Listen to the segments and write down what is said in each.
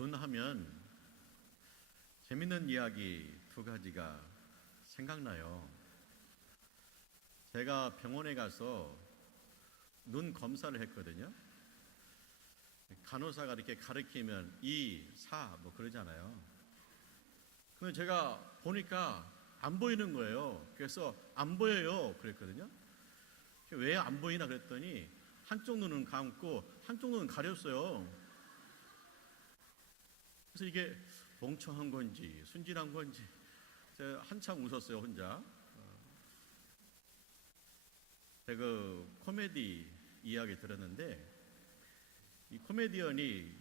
눈 하면 재밌는 이야기 두 가지가 생각나요. 제가 병원에 가서 눈 검사를 했거든요. 간호사가 이렇게 가리키면 2, 4 뭐 그러잖아요. 근데 제가 보니까 안 보이는 거예요. 그래서 안 보여요 그랬거든요. 왜 안 보이나 그랬더니 한쪽 눈은 감고 한쪽 눈은 가렸어요. 그래서 이게 멍청한 건지 순진한 건지 제가 한참 웃었어요 혼자. 제가 그 코미디 이야기 들었는데 이 코미디언이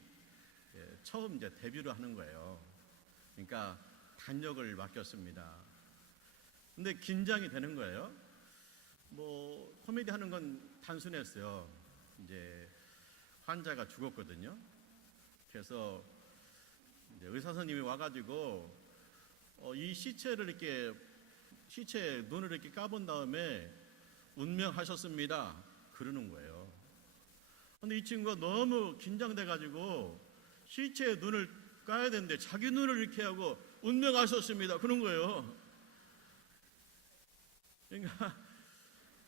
처음 이제 데뷔를 하는 거예요. 그러니까 단역을 맡겼습니다. 근데 긴장이 되는 거예요. 뭐 코미디 하는 건 단순했어요. 이제 환자가 죽었거든요. 그래서 이제 의사 선생님이 와가지고 이 시체를 이렇게 시체에 눈을 이렇게 까본 다음에 운명하셨습니다. 그러는 거예요. 근데 이 친구가 너무 긴장돼가지고 시체에 눈을 까야 되는데 자기 눈을 이렇게 하고 운명하셨습니다. 그런 거예요. 그러니까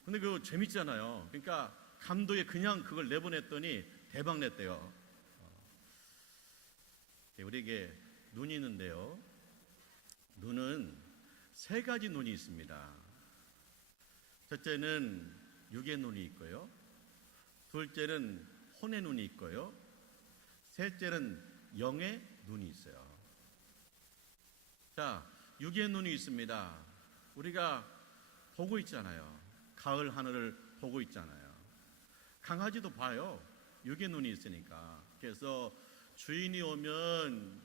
근데 그거 재밌잖아요. 그러니까 감독이 그냥 그걸 내보냈더니 대박 냈대요. 우리에게 눈이 있는데요. 눈은 세 가지 눈이 있습니다. 첫째는 육의 눈이 있고요. 둘째는 혼의 눈이 있고요. 셋째는 영의 눈이 있어요. 자, 육의 눈이 있습니다. 우리가 보고 있잖아요. 가을 하늘을 보고 있잖아요. 강아지도 봐요. 육의 눈이 있으니까. 그래서 주인이 오면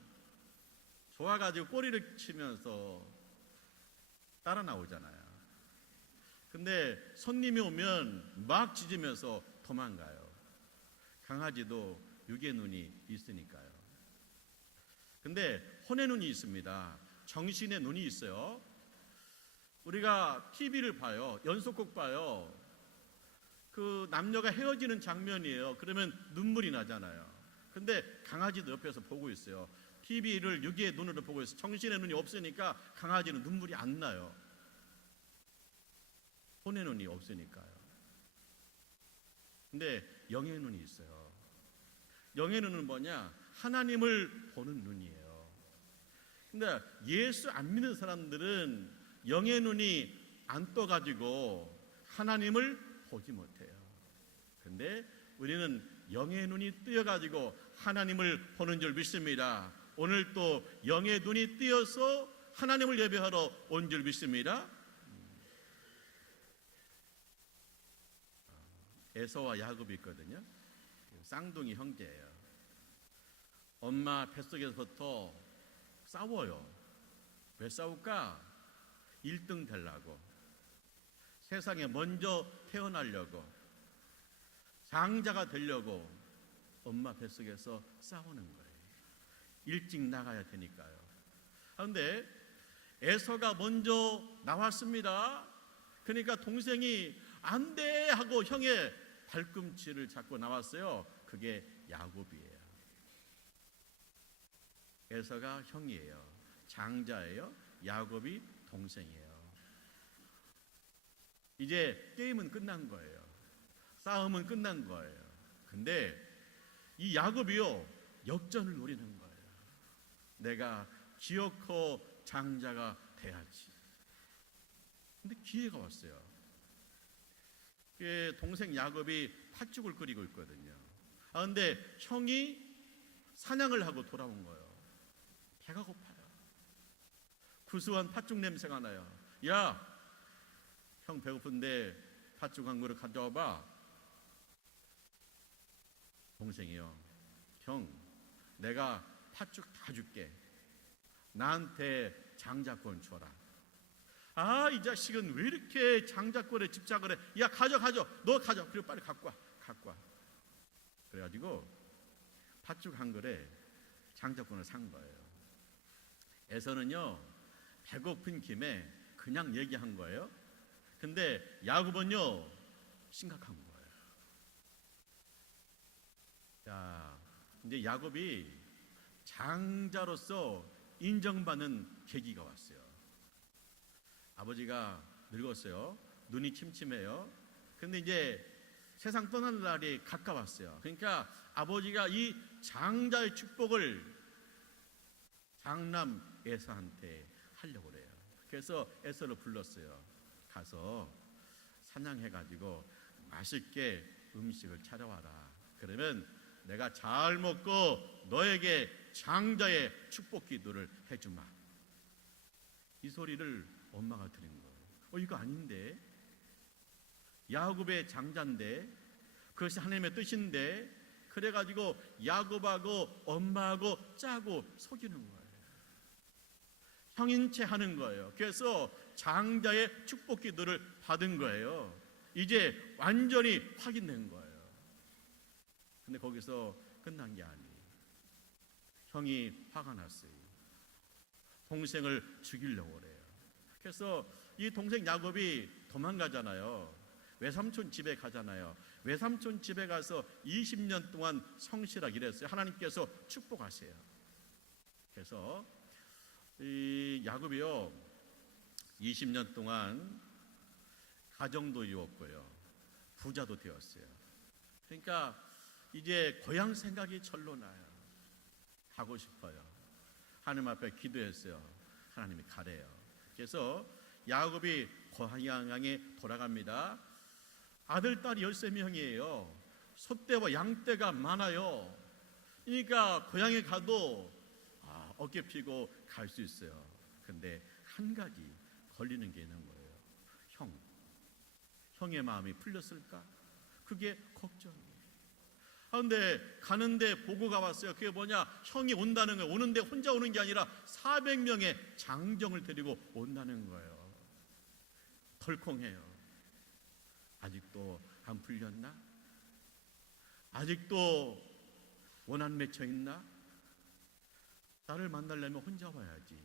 좋아가지고 꼬리를 치면서 따라 나오잖아요. 근데 손님이 오면 막 짖으면서 도망가요. 강아지도 육의 눈이 있으니까요. 근데 혼의 눈이 있습니다. 정신의 눈이 있어요. 우리가 TV를 봐요. 연속극 봐요. 그 남녀가 헤어지는 장면이에요. 그러면 눈물이 나잖아요. 근데 강아지도 옆에서 보고 있어요. TV를 육의 눈으로 보고 있어요. 정신의 눈이 없으니까 강아지는 눈물이 안 나요. 혼의 눈이 없으니까요. 근데 영의 눈이 있어요. 영의 눈은 뭐냐? 하나님을 보는 눈이에요. 근데 예수 안 믿는 사람들은 영의 눈이 안 떠가지고 하나님을 보지 못해요. 근데 우리는 영의 눈이 뜨여가지고 하나님을 보는 줄 믿습니다. 오늘 또 영의 눈이 뜨여서 하나님을 예배하러 온 줄 믿습니다. 에서와 야곱이 있거든요. 쌍둥이 형제예요. 엄마 뱃속에서부터 싸워요. 왜 싸울까? 1등 되려고, 세상에 먼저 태어나려고, 장자가 되려고 엄마 뱃속에서 싸우는 거예요. 일찍 나가야 되니까요. 그런데 에서가 먼저 나왔습니다. 그러니까 동생이 안 돼 하고 형의 발꿈치를 잡고 나왔어요. 그게 야곱이에요. 에서가 형이에요. 장자예요. 야곱이 동생이에요. 이제 게임은 끝난 거예요. 싸움은 끝난 거예요. 근데 이 야곱이요, 역전을 노리는 거예요. 내가 기어코 장자가 돼야지. 근데 기회가 왔어요. 동생 야곱이 팥죽을 끓이고 있거든요. 근데 형이 사냥을 하고 돌아온 거예요. 배가 고파요. 구수한 팥죽 냄새가 나요. 야, 형 배고픈데 팥죽 한 그릇 가져와 봐. 동생이요, 형, 내가 팥죽 다 줄게. 나한테 장자권 줘라. 이 자식은 왜 이렇게 장자권에 집착을 해? 야, 가져. 너 가져. 그리고 빨리 갖고 와. 그래가지고 팥죽 한 그릇에 장자권을 산 거예요. 에서는요, 배고픈 김에 그냥 얘기한 거예요. 근데 야곱은요, 심각한 거예요. 자, 이제 야곱이 장자로서 인정받는 계기가 왔어요. 아버지가 늙었어요. 눈이 침침해요. 근데 이제 세상 떠날 날이 가까웠어요. 그러니까 아버지가 이 장자의 축복을 장남 에서한테 하려고 그래요. 그래서 에서를 불렀어요. 가서 사냥해가지고 맛있게 음식을 차려와라. 그러면 내가 잘 먹고 너에게 장자의 축복 기도를 해주마. 이 소리를 엄마가 들은 거예요. 이거 아닌데, 야곱의 장자인데, 그것이 하나님의 뜻인데, 그래가지고 야곱하고 엄마하고 짜고 속이는 거예요. 형인체 하는 거예요. 그래서 장자의 축복 기도를 받은 거예요. 이제 완전히 확인된 거예요. 근데 거기서 끝난 게 아니에요. 형이 화가 났어요. 동생을 죽이려고 그래요. 그래서 이 동생 야곱이 도망가잖아요. 외삼촌 집에 가잖아요. 외삼촌 집에 가서 20년 동안 성실하게 일했어요. 하나님께서 축복하세요. 그래서 이 야곱이요 20년 동안 가정도 이루었고요, 부자도 되었어요. 그러니까 이제 고향 생각이 절로 나요. 가고 싶어요. 하나님 앞에 기도했어요. 하나님이 가래요. 그래서 야곱이 고향에 돌아갑니다. 아들, 딸이 13명이에요. 소떼와 양떼가 많아요. 그러니까 고향에 가도 어깨 피고 갈 수 있어요. 근데 한 가지 걸리는 게 있는 거예요. 형의 마음이 풀렸을까? 그게 걱정이에요. 그런데 가는데 보고가 왔어요. 그게 뭐냐? 형이 온다는 거예요. 오는데 혼자 오는 게 아니라 400명의 장정을 데리고 온다는 거예요. 덜컹해요. 아직도 안 풀렸나? 아직도 원한 맺혀 있나? 나를 만나려면 혼자 와야지.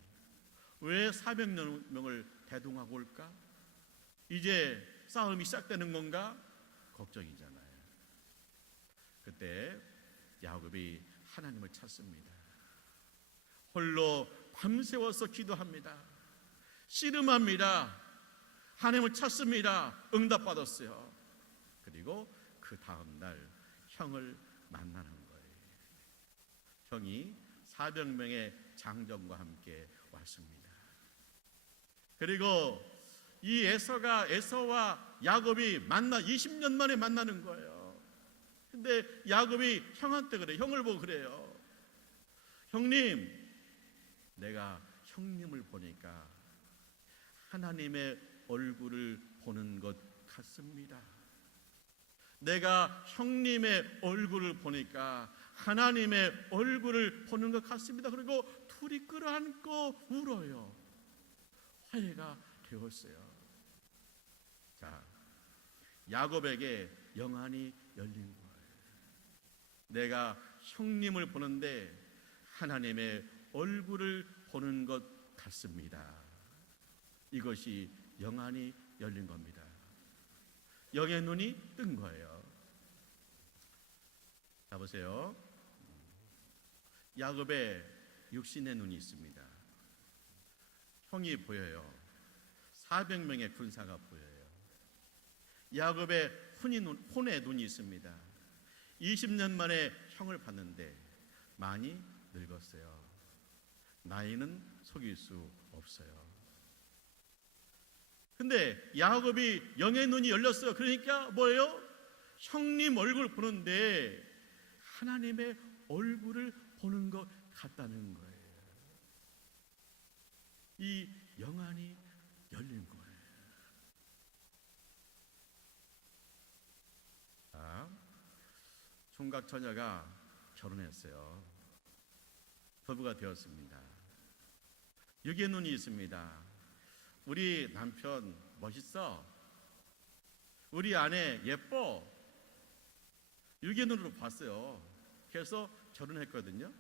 왜 400명을 대동하고 올까? 이제 싸움이 시작되는 건가? 걱정이잖아요. 그때 야곱이 하나님을 찾습니다. 홀로 밤새워서 기도합니다. 씨름합니다. 하나님을 찾습니다. 응답받았어요. 그리고 그 다음 날 형을 만나는 거예요. 형이 400명의 장정과 함께 왔습니다. 그리고 이 에서와 야곱이 만나 20년 만에 만나는 거예요. 근데 야곱이 형한테 그래, 형을 보고 그래요. 형님, 내가 형님을 보니까 하나님의 얼굴을 보는 것 같습니다. 내가 형님의 얼굴을 보니까 하나님의 얼굴을 보는 것 같습니다. 그리고 둘이 끌어안고 울어요. 화해가 되었어요. 자, 야곱에게 영안이 열린 거예요. 내가 형님을 보는데 하나님의 얼굴을 보는 것 같습니다. 이것이 영안이 열린 겁니다. 영의 눈이 뜬 거예요. 자, 보세요. 야곱의 육신의 눈이 있습니다. 형이 보여요. 400명의 군사가 보여요. 야곱의 혼의 눈이 있습니다. 20년 만에 형을 봤는데 많이 늙었어요. 나이는 속일 수 없어요. 근데 야곱이 영의 눈이 열렸어요. 그러니까 뭐예요? 형님 얼굴 보는데 하나님의 얼굴을 보는 것 같다는 거예요. 이 영안이 열린 거예요. 자, 총각 처녀가 결혼했어요. 부부가 되었습니다. 육의 눈이 있습니다. 우리 남편 멋있어. 우리 아내 예뻐. 육의 눈으로 봤어요. 그래서 결혼했거든요.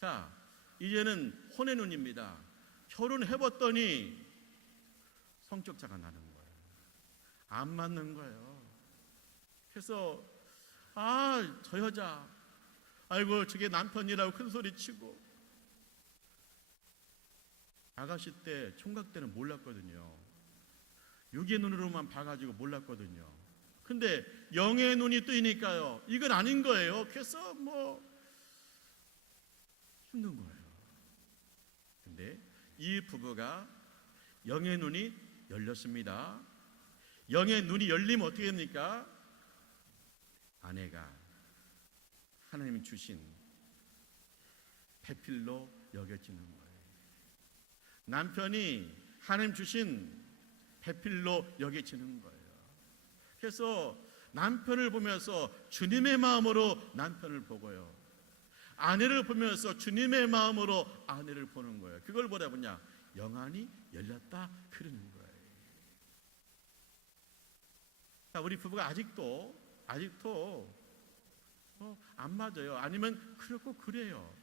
자, 이제는 혼의 눈입니다. 결혼해봤더니 성격차가 나는 거예요. 안 맞는 거예요. 그래서 저 여자 아이고 저게 남편이라고 큰 소리 치고. 아가씨 때 총각 때는 몰랐거든요. 육의 눈으로만 봐가지고 몰랐거든요. 근데 영의 눈이 뜨이니까요, 이건 아닌 거예요. 그래서 힘든 거예요. 근데 이 부부가 영의 눈이 열렸습니다. 영의 눈이 열리면 어떻게 됩니까? 아내가 하나님이 주신 배필로 여겨지는 거예요. 남편이 하나님 주신 배필로 여겨지는 거예요. 그래서 남편을 보면서 주님의 마음으로 남편을 보고요, 아내를 보면서 주님의 마음으로 아내를 보는 거예요. 그걸 뭐라 보냐? 영안이 열렸다 그러는 거예요. 우리 부부가 아직도 안 맞아요. 아니면 그렇고 그래요.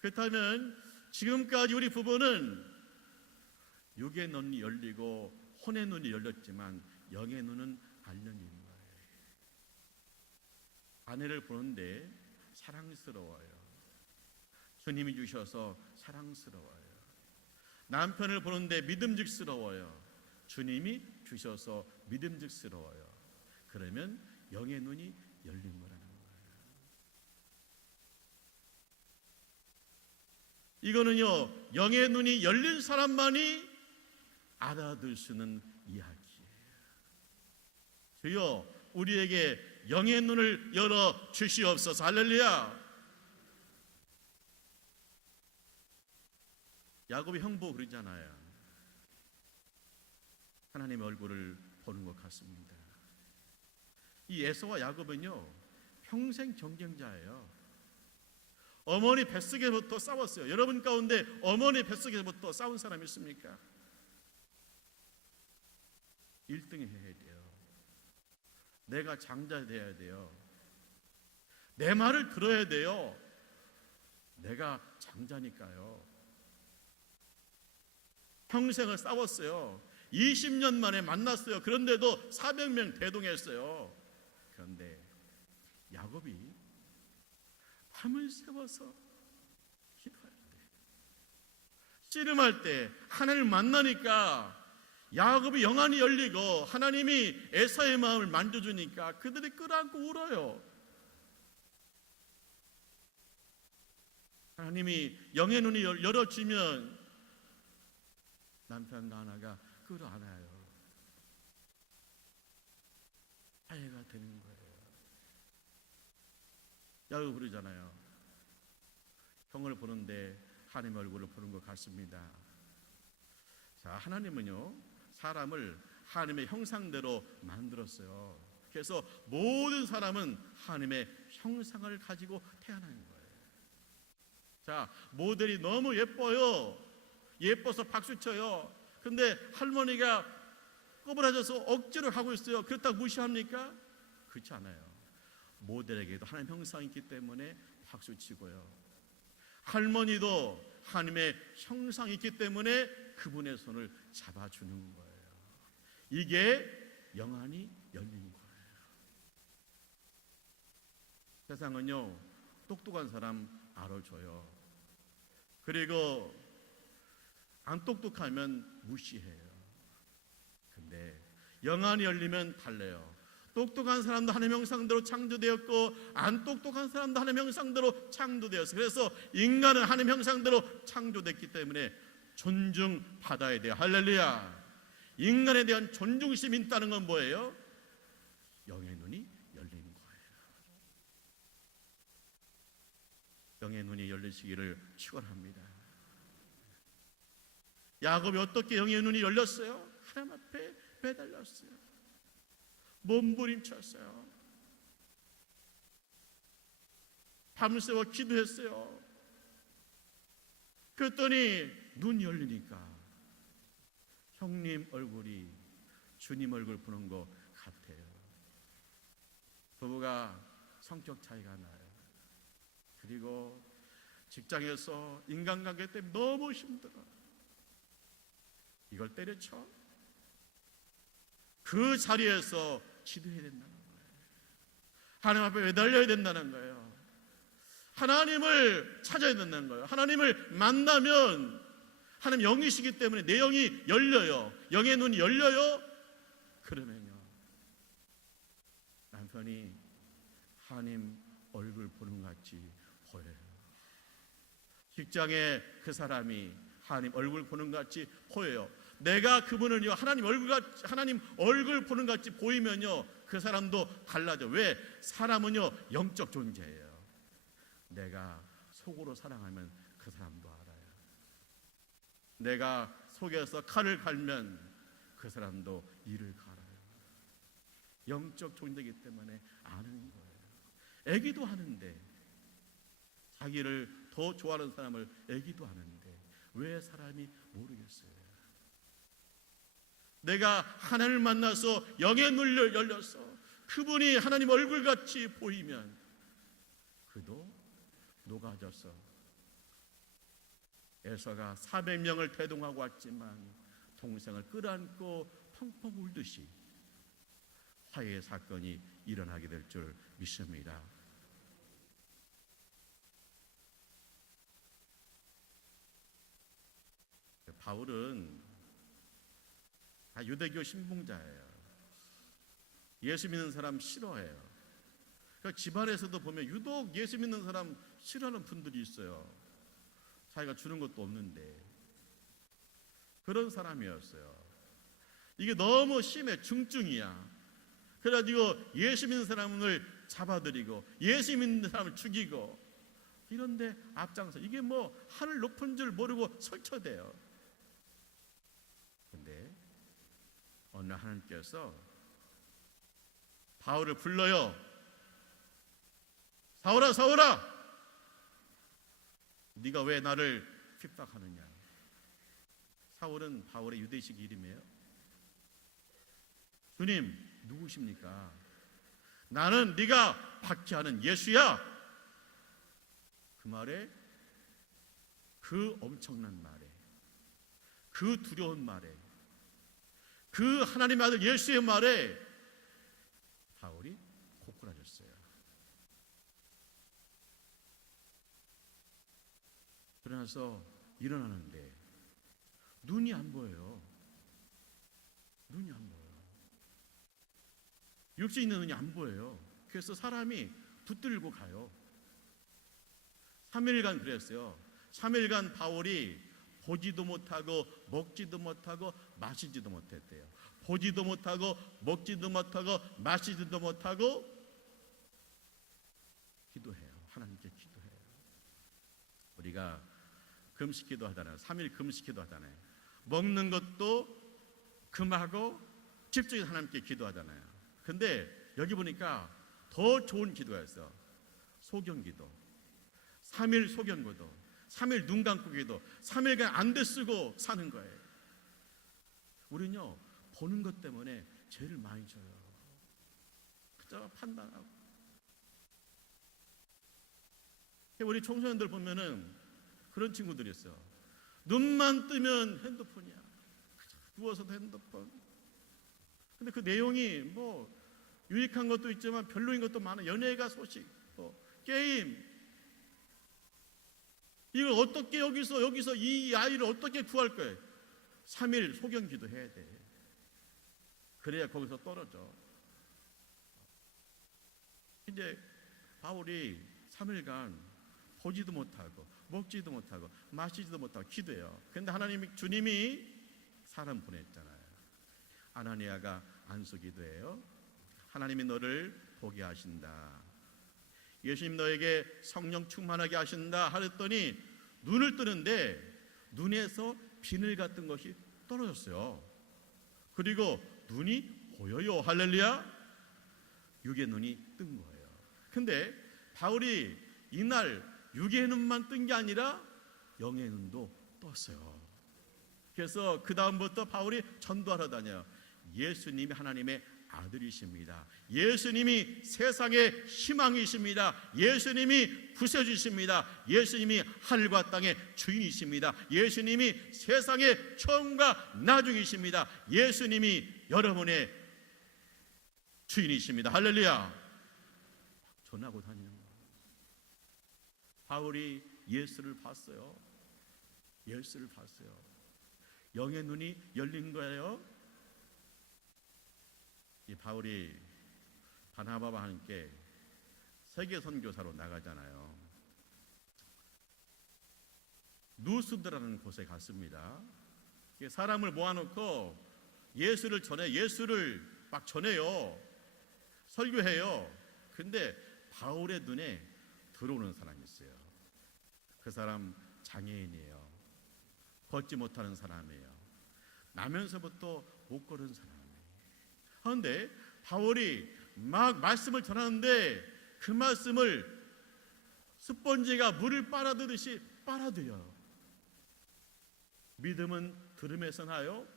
그렇다면 지금까지 우리 부부는 육의 눈이 열리고 혼의 눈이 열렸지만 영의 눈은 안 열린 거예요. 아내를 보는데 사랑스러워요. 주님이 주셔서 사랑스러워요. 남편을 보는데 믿음직스러워요. 주님이 주셔서 믿음직스러워요. 그러면 영의 눈이 열린 거라는 거예요. 이거는요, 영의 눈이 열린 사람만이 알아들 수 있는 이야기예요. 주여 우리에게 영의 눈을 열어 주시옵소서. 할렐루야. 야곱이 형부 그러잖아요. 하나님의 얼굴을 보는 것 같습니다. 이 에서와 야곱은요, 평생 경쟁자예요. 어머니 뱃속에서부터 싸웠어요. 여러분 가운데 어머니 뱃속에서부터 싸운 사람 있습니까? 1등 해야 돼요. 내가 장자 돼야 돼요. 내 말을 들어야 돼요. 내가 장자니까요. 평생을 싸웠어요. 20년 만에 만났어요. 그런데도 400명 대동했어요. 그런데 야곱이 밤을 새워서 기도할 때, 씨름할 때 하나님을 만나니까 야곱이 영안이 열리고 하나님이 에사의 마음을 만져주니까 그들이 끌어안고 울어요. 하나님이 영의 눈이 열어주면 남편과 하나가 끌어안아요. 아이가 되는 거예요. 야곱 그러잖아요. 형을 보는데 하나님의 얼굴을 보는 것 같습니다. 자, 하나님은요, 사람을 하나님의 형상대로 만들었어요. 그래서 모든 사람은 하나님의 형상을 가지고 태어나는 거예요. 자, 모델이 너무 예뻐요. 예뻐서 박수쳐요. 근데 할머니가 꼬부라져서 억지로 하고 있어요. 그렇다고 무시합니까? 그렇지 않아요. 모델에게도 하나님 형상이 있기 때문에 박수치고요, 할머니도 하나님의 형상이 있기 때문에 그분의 손을 잡아주는 거예요. 이게 영안이 열린 거예요. 세상은요, 똑똑한 사람 알아줘요. 그리고 안 똑똑하면 무시해요. 근데 영안이 열리면 달라요. 똑똑한 사람도 하나님의 형상대로 창조되었고 안 똑똑한 사람도 하나님의 형상대로 창조되었어요. 그래서 인간은 하나님의 형상대로 창조됐기 때문에 존중받아야 돼요. 할렐루야. 인간에 대한 존중심이 있다는 건 뭐예요? 영의 눈이 열린 거예요. 영의 눈이 열리시기를 축원합니다. 야곱이 어떻게 영의 눈이 열렸어요? 하나님 앞에 매달렸어요. 몸부림쳤어요. 밤새워 기도했어요. 그랬더니 눈이 열리니까 형님 얼굴이 주님 얼굴 보는 것 같아요. 부부가 성격 차이가 나요. 그리고 직장에서 인간관계 때문에 너무 힘들어. 이걸 때려쳐? 그 자리에서 기도해야 된다는 거예요. 하나님 앞에 매달려야 된다는 거예요. 하나님을 찾아야 된다는 거예요. 하나님을 만나면 하나님 영이시기 때문에 내 영이 열려요. 영의 눈이 열려요. 그러면요, 남편이 하나님 얼굴 보는 것 같이 보여요. 직장에 그 사람이 하나님 얼굴 보는 것 같이 보여요. 내가 그분을요, 하나님 얼굴 보는 것 같이 보이면요, 그 사람도 달라져. 왜? 사람은요 영적 존재예요. 내가 속으로 사랑하면 그 사람도 알아요. 내가 속에서 칼을 갈면 그 사람도 이를 갈아요. 영적 존재이기 때문에 아는 거예요. 애기도 하는데, 자기를 더 좋아하는 사람을 애기도 하는데 왜 사람이 모르겠어요? 내가 하나님을 만나서 영의 눈을 열려서 그분이 하나님 얼굴같이 보이면 그도 녹아져서, 에서가 400명을 대동하고 왔지만 동생을 끌어안고 펑펑 울듯이 화해의 사건이 일어나게 될 줄 믿습니다. 바울은 유대교 신봉자예요. 예수 믿는 사람 싫어해요. 그러니까 집안에서도 보면 유독 예수 믿는 사람 싫어하는 분들이 있어요. 자기가 주는 것도 없는데. 그런 사람이었어요. 이게 너무 심해. 중증이야. 그래가지고 예수 믿는 사람을 잡아들이고 예수 믿는 사람을 죽이고, 이런데 앞장서, 이게 뭐 하늘 높은 줄 모르고 설쳐대요. 근데 어느 하나님께서 바울을 불러요. 사울아, 사울아, 네가 왜 나를 핍박하느냐. 사울은 바울의 유대식 이름이에요. 주님, 누구십니까? 나는 네가 박해하는 예수야. 그 말에, 그 엄청난 말에, 그 두려운 말에, 그 하나님의 아들 예수의 말에 바울이 고꾸라졌어요. 그러나서 일어나는데 눈이 안 보여요. 눈이 안 보여요. 육신 있는 눈이 안 보여요. 그래서 사람이 붙들고 가요. 3일간 그랬어요. 3일간 바울이 보지도 못하고 먹지도 못하고 마시지도 못했대요. 보지도 못하고 먹지도 못하고 마시지도 못하고 기도해요. 하나님께 기도해요. 우리가 금식기도 하잖아요. 3일 금식기도 하잖아요. 먹는 것도 금하고 집중해서 하나님께 기도하잖아요. 근데 여기 보니까 더 좋은 기도가 있어. 소경기도, 3일 소경기도, 3일 눈 감고 기도, 3일간 안대 쓰고 사는 거예요. 우리는요, 보는 것 때문에 죄를 많이 져요. 그저 판단하고. 우리 청소년들 보면은 그런 친구들이 있어요. 눈만 뜨면 핸드폰이야. 누워서도 핸드폰. 근데 그 내용이 뭐 유익한 것도 있지만 별로인 것도 많아. 연예가 소식, 뭐 게임. 이걸 어떻게 여기서 이 아이를 어떻게 구할 거예요? 3일 소경기도 해야 돼. 그래야 거기서 떨어져. 이제 바울이 3일간 보지도 못하고 먹지도 못하고 마시지도 못하고 기도해요. 그런데 주님이 사람 보냈잖아요. 아나니아가 안수 기도해요. 하나님이 너를 보게 하신다. 예수님 너에게 성령 충만하게 하신다 하랬더니 눈을 뜨는데 눈에서 비늘 같은 것이 떨어졌어요. 그리고 눈이 보여요. 할렐루야. 육의 눈이 뜬 거예요. 근데 바울이 이날 육의 눈만 뜬 게 아니라 영의 눈도 떴어요. 그래서 그 다음부터 바울이 전도하러 다녀요. 예수님이 하나님의 아들이십니다. 예수님이 세상의 희망이십니다. 예수님이 구세주십니다. 예수님이 하늘과 땅의 주인이십니다. 예수님이 세상의 처음과 나중이십니다. 예수님이 여러분의 주인이십니다. 할렐루야. 전하고 다니는 거예요. 바울이 예수를 봤어요. 예수를 봤어요. 영의 눈이 열린 거예요. 이 바울이 바나바와 함께 세계 선교사로 나가잖아요. 누스드라는 곳에 갔습니다. 사람을 모아놓고 예수를 전해, 예수를 막 전해요. 설교해요. 근데 바울의 눈에 들어오는 사람이 있어요. 그 사람 장애인이에요. 걷지 못하는 사람이에요. 나면서부터 못 걸은 사람이에요. 그런데 바울이 막 말씀을 전하는데 그 말씀을 스펀지가 물을 빨아들듯이 빨아들여요. 믿음은 들음에서 나요.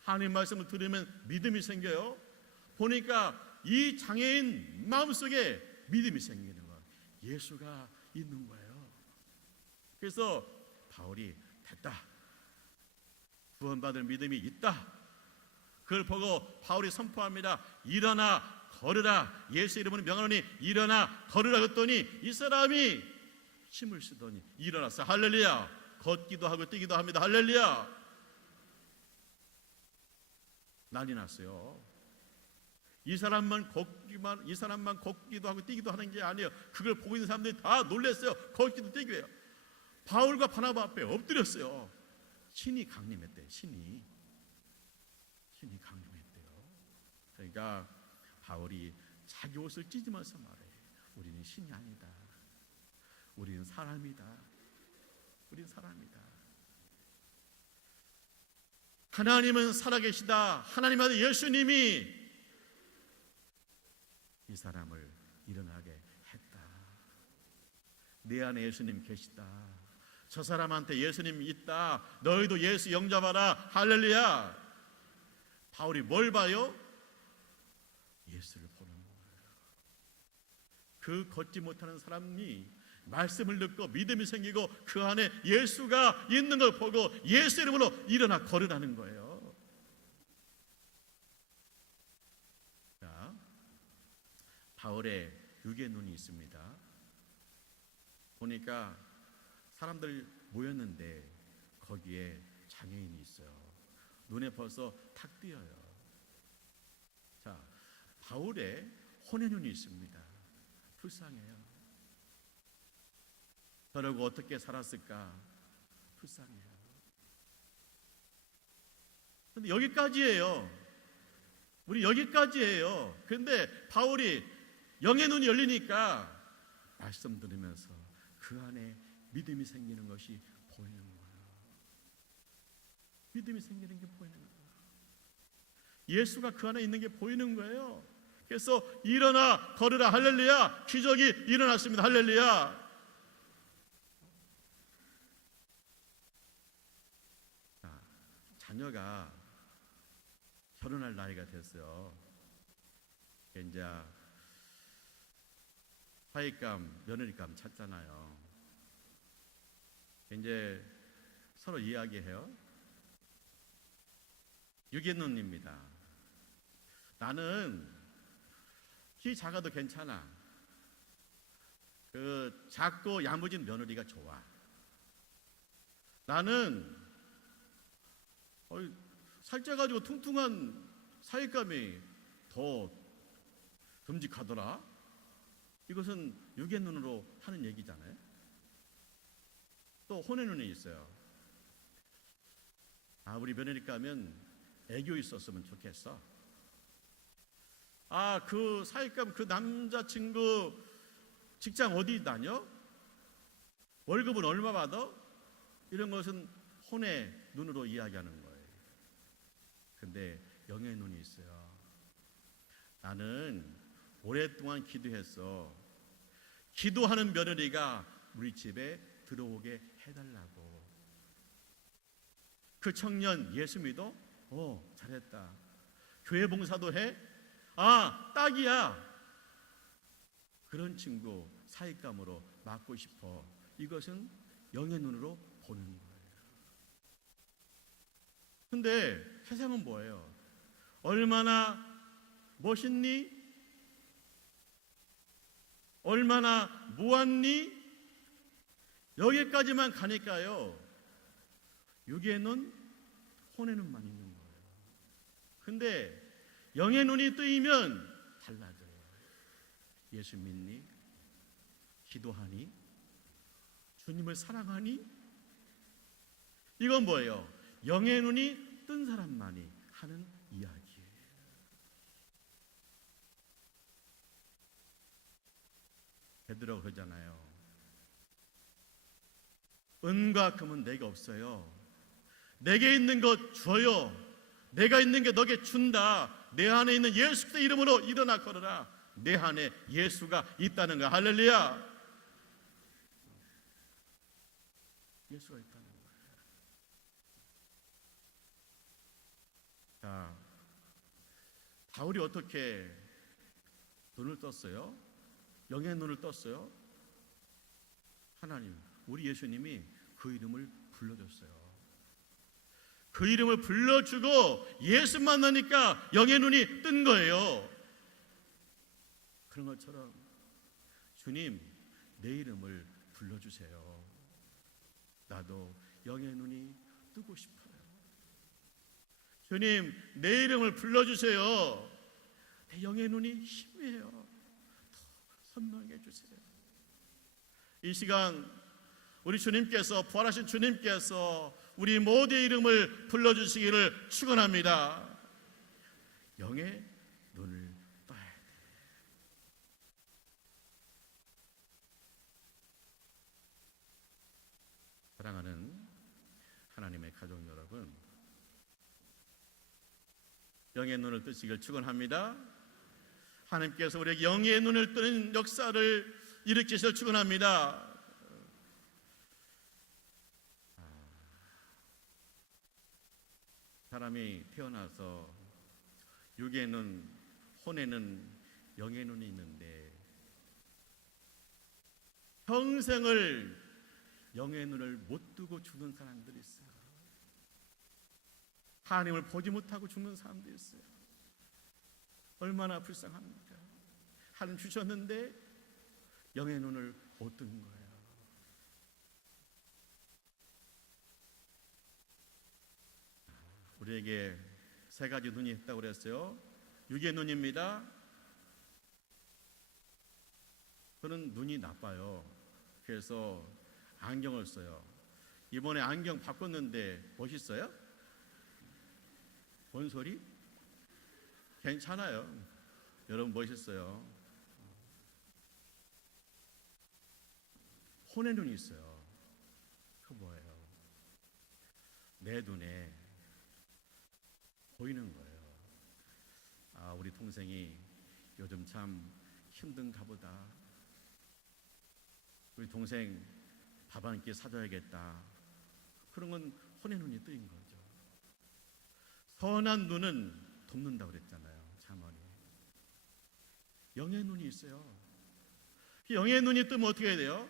하나님 말씀을 들으면 믿음이 생겨요. 보니까 이 장애인 마음속에 믿음이 생기는 거예요. 예수가 있는 거예요. 그래서 바울이 됐다. 구원받을 믿음이 있다. 그걸 보고 바울이 선포합니다. 일어나 걸으라. 예수 이름으로 명하노니 일어나 걸으라 했더니 이 사람이 힘을 쓰더니 일어났어. 할렐루야. 걷기도 하고 뛰기도 합니다. 할렐루야. 난리 났어요. 이 사람만 걷기도 하고 뛰기도 하는 게 아니에요. 그걸 보고 있는 사람들이 다 놀랐어요. 걷기도 뛰기도 해요. 바울과 바나바 앞에 엎드렸어요. 신이 강림했대요. 신이 강림했대요. 그러니까 바울이 자기 옷을 찢으면서 말해. 우리는 신이 아니다. 우리는 사람이다. 우리는 사람이다. 하나님은 살아계시다. 하나님 아들 예수님이 이 사람을 일어나게 했다. 내 안에 예수님 계시다. 저 사람한테 예수님 있다. 너희도 예수 영접하라. 할렐루야. 바울이 뭘 봐요? 예수를 보는 거예요. 그 걷지 못하는 사람이 말씀을 듣고 믿음이 생기고 그 안에 예수가 있는 걸 보고 예수 이름으로 일어나 걸으라는 거예요. 자, 바울의 육의 눈이 있습니다. 보니까 사람들 모였는데 거기에 장애인이 있어요. 눈에 벌써 탁 띄어요. 자, 바울의 혼의 눈이 있습니다. 불쌍해요. 저러고 어떻게 살았을까? 불쌍해요. 근데 여기까지예요. 우리 여기까지예요. 근데 바울이 영의 눈이 열리니까 말씀 들으면서 그 안에 믿음이 생기는 것이 보이는 거예요. 믿음이 생기는 게 보이는 거예요. 예수가 그 안에 있는 게 보이는 거예요. 그래서 일어나 걸으라. 할렐루야. 기적이 일어났습니다. 할렐루야. 자녀가 결혼할 나이가 됐어요. 이제 사윗감, 며느리감 찾잖아요. 이제 서로 이야기해요. 유기눈입니다. 나는 키 작아도 괜찮아. 그 작고 야무진 며느리가 좋아. 나는 살쪄가지고 퉁퉁한 사윗감이 더 듬직하더라. 이것은 육의 눈으로 하는 얘기잖아요. 또 혼의 눈이 있어요. 우리 며느리감은 애교 있었으면 좋겠어. 그 사윗감 그 남자친구 직장 어디 다녀? 월급은 얼마 받아? 이런 것은 혼의 눈으로 이야기하는 거예요. 근데 영의 눈이 있어요. 나는 오랫동안 기도했어. 기도하는 며느리가 우리 집에 들어오게 해달라고. 그 청년 예수 믿어? 잘했다. 교회 봉사도 해? 딱이야. 그런 친구 사윗감으로 맡고 싶어. 이것은 영의 눈으로 보는 거예요. 근데 세상은 뭐예요? 얼마나 멋있니? 얼마나 모았니? 여기까지만 가니까요, 육의 눈, 혼의 눈만 있는 거예요. 근데 영의 눈이 뜨이면 달라져요. 예수 믿니? 기도하니? 주님을 사랑하니? 이건 뭐예요? 영의 눈이 뜬 사람만이 하는 이야기예요. 베드로가 그러잖아요. 은과 금은 내게 없어요. 내게 있는 것 줘요. 내가 있는 게 너에게 준다. 내 안에 있는 예수 그리스도의 이름으로 일어나 걸어라. 내 안에 예수가 있다는 거야. 할렐루야. 예수가 있다는 거예요. 자, 바울이 어떻게 눈을 떴어요? 영의 눈을 떴어요? 하나님, 우리 예수님이 그 이름을 불러줬어요. 그 이름을 불러주고 예수 만나니까 영의 눈이 뜬 거예요. 그런 것처럼 주님, 내 이름을 불러주세요. 나도 영의 눈이 뜨고 싶어요. 주님, 내 이름을 불러주세요. 내 영의 눈이 희미해요. 더 선명해 주세요. 이 시간 우리 주님께서, 부활하신 주님께서 우리 모두의 이름을 불러주시기를 축원합니다. 영의 눈을 떠야 돼. 사랑하는 하나님의 가족 여러분, 영의 눈을 뜨시기를 축원합니다. 하나님께서 우리에게 영의 눈을 뜨는 역사를 일으키시기를 축원합니다. 사람이 태어나서 육의 눈, 혼의 눈, 영의 눈이 있는데 평생을 영의 눈을 못 뜨고 죽는 사람들이 있어요. 하나님을 보지 못하고 죽는 사람들이 있어요. 얼마나 불쌍합니까? 하나님 주셨는데 영의 눈을 못 뜬 거예요. 우리에게 세 가지 눈이 있다고 그랬어요. 육의 눈입니다. 저는 눈이 나빠요. 그래서 안경을 써요. 이번에 안경 바꿨는데 멋있어요? 뭔 소리? 괜찮아요. 여러분 멋있어요. 혼의 눈이 있어요. 그 뭐예요? 내 눈에 보이는 거예요. 아, 우리 동생이 요즘 참 힘든가 보다. 우리 동생 밥 한 끼 사줘야겠다. 그런 건 혼의 눈이 뜨인 거죠. 선한 눈은 돕는다고 그랬잖아요. 잠언이. 영의 눈이 있어요. 영의 눈이 뜨면 어떻게 해야 돼요?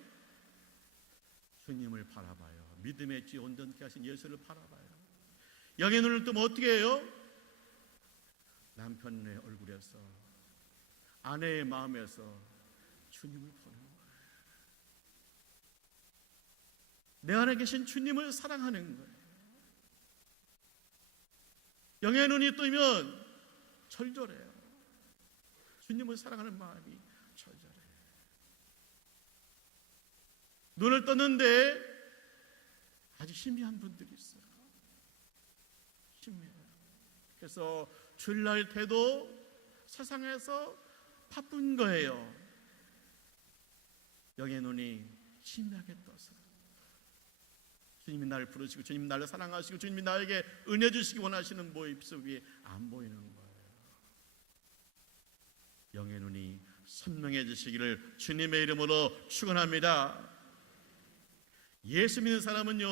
주님을 바라봐요. 믿음의 지 온전케 하신 예수를 바라봐요. 영의 눈을 뜨면 어떻게 해요? 남편의 얼굴에서, 아내의 마음에서 주님을 보는 거예요. 내 안에 계신 주님을 사랑하는 거예요. 영의 눈이 뜨면 절절해요. 주님을 사랑하는 마음이 절절해요. 눈을 떴는데 아주 희미한 분들이 있어요. 희미해요. 그래서 주일날 때도 세상에서 바쁜 거예요. 영의 눈이 희미하게 떠서 주님이 나를 부르시고 주님이 나를 사랑하시고 주님이 나에게 은혜 주시기 원하시는 모습이 안 보이는 거예요. 영의 눈이 선명해지시기를 주님의 이름으로 축원합니다. 예수 믿는 사람은요,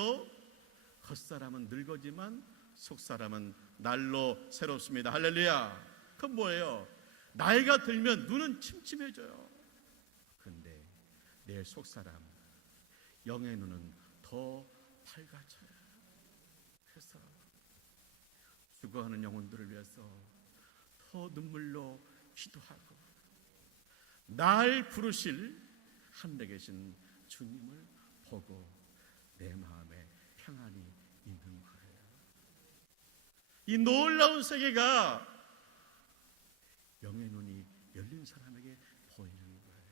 겉사람은 늙어지만 속사람은 날로 새롭습니다. 할렐루야. 그건 뭐예요? 나이가 들면 눈은 침침해져요. 그런데 내 속사람, 영의 눈은 더 밝아져요. 그래서 죽어가는 영혼들을 위해서 더 눈물로 기도하고 날 부르실 하늘에 계신 주님을 보고 내 마음에 평안이 있는 거예요. 이 놀라운 세계가 영의 눈이 열린 사람에게 보이는 거예요.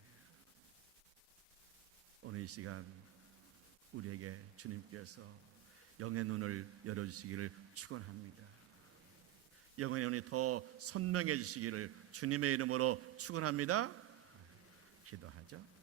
오늘 이 시간 우리에게 주님께서 영의 눈을 열어주시기를 축원합니다. 영의 눈이 더 선명해지시기를 주님의 이름으로 축원합니다. 기도하죠.